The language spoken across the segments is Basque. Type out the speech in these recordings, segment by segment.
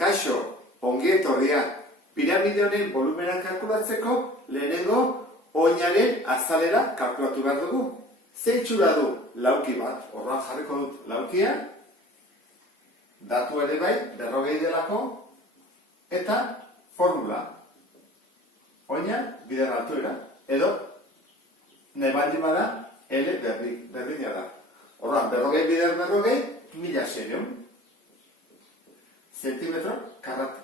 Kaixo, ongi etorria. Piramide honen volumena kalkulatzeko lehenengo oinaren azalera kalkulatu behar dugu. Ze itxura du? Lauki bat. Horran jarriko dut laukia. Datu ere bai, 40 delako. Eta formula. Oina bider altuera. Edo, nahi baldin bada, L berdina da. Horran, 40 bider 40, 1600 zentimetro karratu.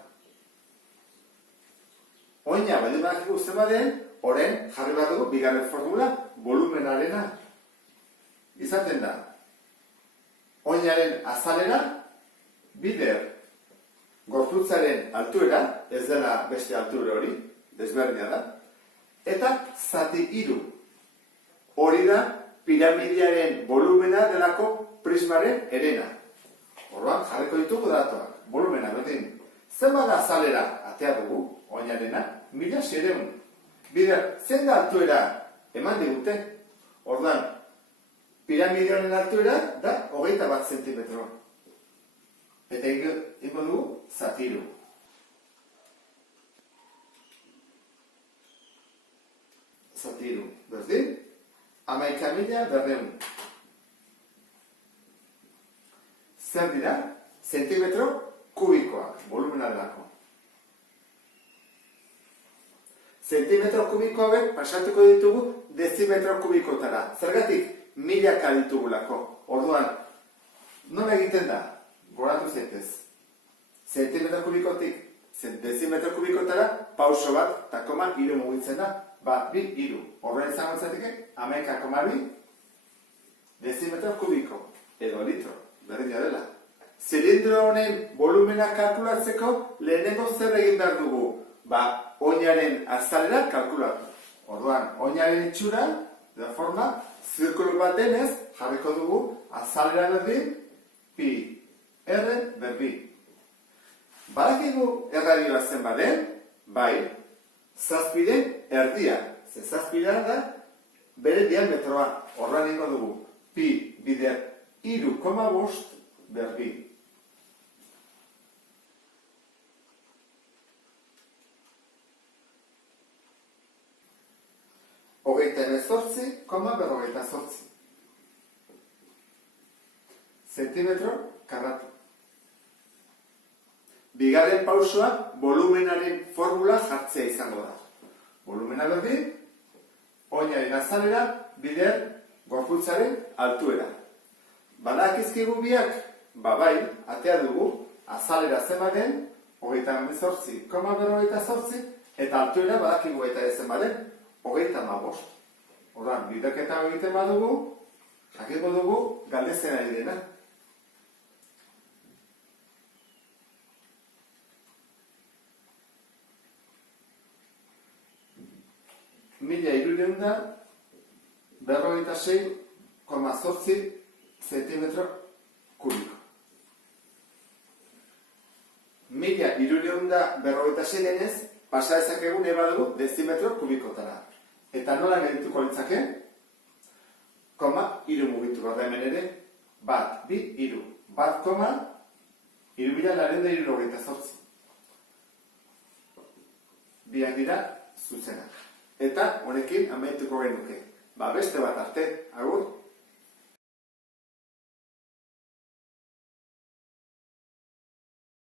Oina baldin badakigu zenbaden, orain jarri behar dugu bigarren formula, volumenarena. Izaten da, oinaren azalera, bider gorputzaren altuera, ez dela beste altura hori, desberdina da, eta zati 3. Hori da piramidearen volumena delako prismaren herena. Orduan jarriko ditugu datuak, volumena berdin. Zenbat azalera atea dugu, oinarena, 1600. Bider, zen da altuera eman digute? Orduan, piramide honen altuera da 21 zentimetro. Eta ingo dugu zati 3. Zati 3, berdin, 11.200. Zer dira? Zentimetro kubikoak, volumena delako. Zentimetro kubiko hauek pasatuko ditugu dezimetro kubikotara. Zergatik? Milaka ditugulako. Orduan, nola egiten da? Goratu zaitez. Zentimetro kubikotik dezimetro kubikotara, pauso bat, eta koma 3 mugitzen da. 2, 3. Horren izango zatik, 11,2 dezimetro kubiko, edo litro, berdina dela. Zilindro honen volumena kalkulatzeko lehenengo zer egin behar dugu? Oinaren azalera kalkulatu. Orduan, oinaren itxura, da forma, zirkulu bat denez, jarriko dugu azalera berdin, pi, r, berbi. Badakigu erradioa zenbaden? Bai, zazpiren erdia. Ze zazpira da, bere diametroa. Horran ingo dugu, pi bider 3,5 berbi. Hogeita emezortzi, berrogeita zortzi. Zentimetro karratu. Bigarren pausoa, volumenaren formula jartzea izango da. Volumena berdin, oinaren azalera, bider gorputzaren altuera. Badakizkigu biak? Bai, atea dugu, azalera zenbaden, hogeita emezortzi, berrogeita zortzi, eta altuera badakigu eta zenbaden, 35. Horran, biderketa egiten badugu, jakiko dugu galdetzen ari dena. Mila 346,8 zentimetro kubiko. 1346 denez, pasa ezakegun ebadugu dezimetro kubikotara. Eta nola medituko litzake? 3 mugitu bat da hemen ere. 1, 2, 3. 1,368. Biak dira zuzenak. Eta honekin amaituko genuke. Beste bat arte, agur.